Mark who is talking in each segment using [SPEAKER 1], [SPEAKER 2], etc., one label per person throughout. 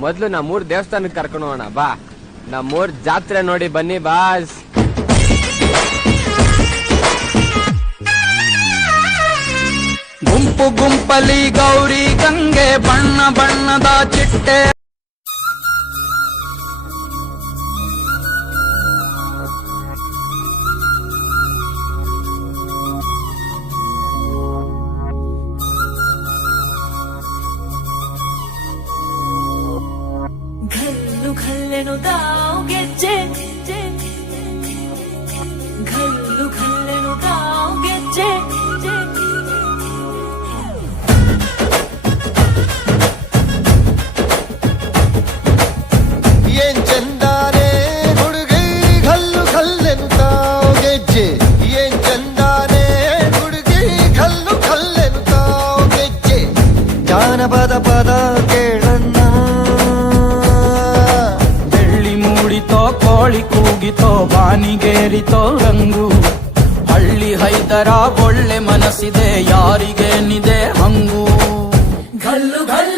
[SPEAKER 1] ಮೊದ್ಲು ನಮ್ಮೂರ್ ದೇವಸ್ಥಾನಕ್ಕೆ ಕರ್ಕೊಂಡು ಹೋಗೋಣ, ಬಾ. ನಮ್ಮೂರ್ ಜಾತ್ರೆ ನೋಡಿ ಬನ್ನಿ, ಬಾಸ್.
[SPEAKER 2] ಗುಂಪು ಗುಂಪಲಿ ಗೌರಿ ಗಂಗೆ ಬಣ್ಣ ಬಣ್ಣದ ಚಿಟ್ಟೆ.
[SPEAKER 3] ಘಲ್ಲೆನು ತಾವು ಗೆಜ್ಜೆ ಘಲ್ಲು ಘಲ್ಲೆನು ತಾವು ಗೆಜ್ಜೆ
[SPEAKER 2] ಕೋಳಿ ಕೂಗಿತೋ ಬಾನಿಗೇರಿತೋ ರಂಗು. ಹಳ್ಳಿ ಹೈದರ ಒಳ್ಳೆ ಮನಸ್ಸಿದೆ ಯಾರಿಗೇನಿದೆ ಹಂಗು.
[SPEAKER 3] ಗಲ್ಲು ಘಲ್ಲೆನು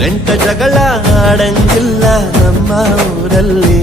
[SPEAKER 4] ನೆಂಟ ಜಗಳ ಆಡಂಗಿಲ್ಲ ನಮ್ಮ ಊರಲ್ಲಿ